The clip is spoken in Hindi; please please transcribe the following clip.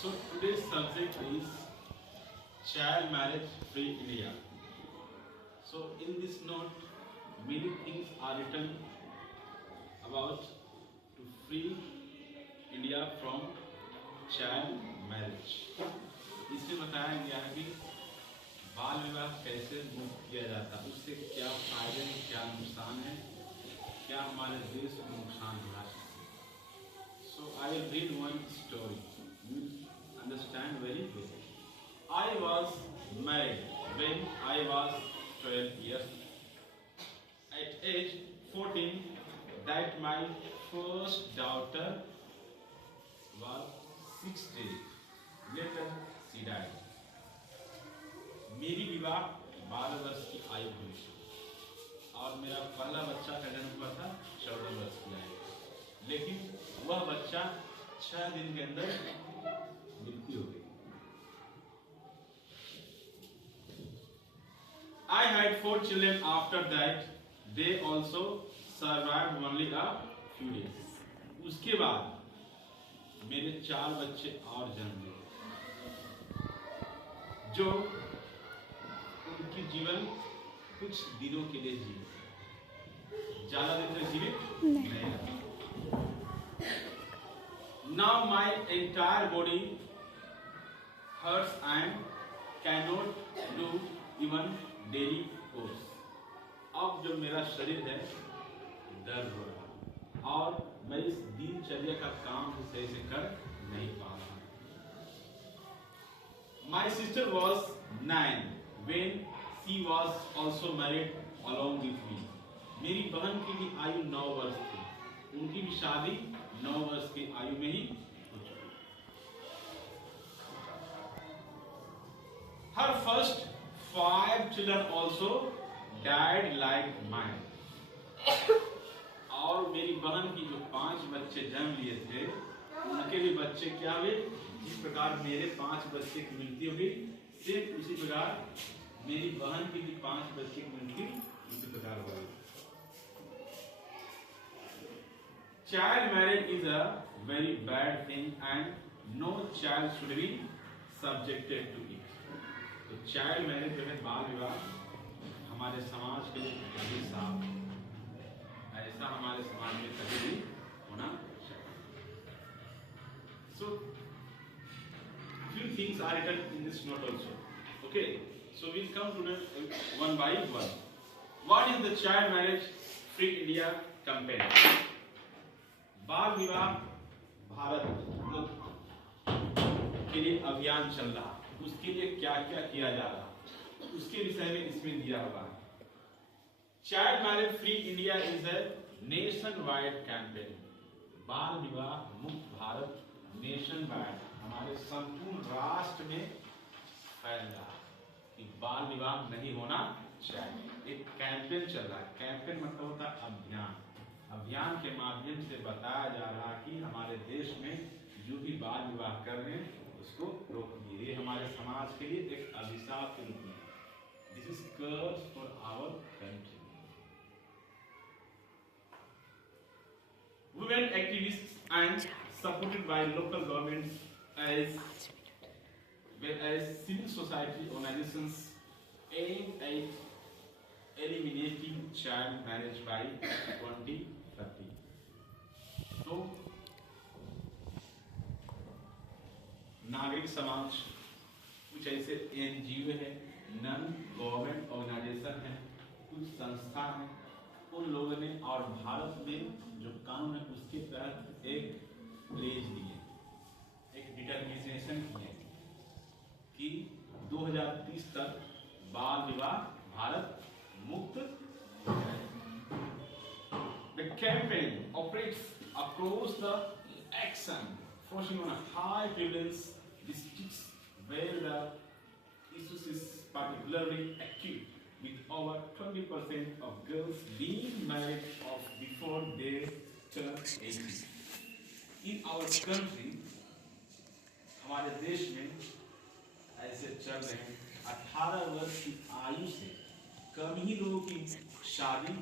So today's subject is child marriage free India. So in this note, many things are written about to free India from child marriage. इसमें बताया गया है कि बाल विवाह कैसे मुक्त किया जाता है, उससे क्या फायदे हैं, क्या नुकसान है, क्या हमारे देश को नुकसान हो रहा है. So I will read one story. You will understand very well. I was married when I was 12 years. At age 14, that my first daughter was 6 days. Later, she died. मेरी विवाह 12 वर्ष की आयु हुई और मेरा पहला बच्चा का जन्म हुआ था 14 वर्ष की आयु, लेकिन वह बच्चा 6 दिन के अंदर मृत्यु हो गई. I had 4 children after that. They also survived only a few days. उसके बाद मेरे 4 बच्चे और जन्म लिए, जो उनकी जीवन कुछ दिनों के लिए जीवित, ज्यादा दिन तक जीवित नहीं रहे. Now my entire body hurts and cannot do even daily course. अब जो मेरा शरीर है दर्द हो रहा और मैं इस दिनचर्या का काम सही से कर नहीं पा रहा. My sister was 9 when she was also married along with me. मेरी बहन की भी आयु 9 वर्ष थी, उनकी भी शादी 9 वर्ष की आयु में ही हो चुकी. Her first 5 children also died like mine. और मेरी बहन की जो 5 बच्चे जन्म लिए थे, उनके भी बच्चे क्या हुए, जिस प्रकार मेरे 5 बच्चे की मृत्यु हुई, सिर्फ उसी प्रकार मेरी बहन की भी 5 बच्चे की मृत्यु इसी प्रकार हुई. Child marriage is a very bad thing and no child should be subjected to it. तो चाइल्ड मैरिज जो है, बाल विवाह, हमारे समाज के लिए अभिशाप, ऐसा हमारे समाज में कभी भी होना चाहिए. So few things are written in this note also. Okay, so we'll come to them one by one. What is the child marriage free India campaign? बाल विवाह भारत मुक्त के लिए अभियान चल रहा, उसके लिए क्या क्या किया जा रहा, उसके विषय में इसमें दिया हुआ है. Child marriage free India is a nation wide campaign. बाल विवाह मुक्त भारत नेशन वाइड, हमारे संपूर्ण राष्ट्र में फैल रहा कि बाल विवाह नहीं होना चाहिए. एक कैंपेन चल रहा है. कैंपेन मतलब होता है अभियान. अभियान के माध्यम से बताया जा रहा कि हमारे देश में जो भी बाल विवाह कर रहे हैं उसको रोकिए. ये हमारे समाज के लिए एक अभिशाप के रूप में, this is curse for our country. Women activists and supported by local governments as well as civil society organizations aim at eliminating child marriage by 2030. तो नागरिक समाज, कुछ ऐसे एनजीओ है, नॉन गवर्नमेंट ऑर्गेनाइजेशन है, कुछ संस्था है, उन लोगों ने और भारत में जो कानून है उसके तहत एक प्लेज दिए, एक डिटरमिनेशन किए कि 2030 तक बाल विवाह भारत मुक्त हो जाए. The campaign operates across the action, focusing on high prevalence districts where the issue is particularly acute with before they turn 18. In our country, हमारे देश में ऐसे चल रहे हैं 18 वर्ष की आयु से कम ही लोगों की शादी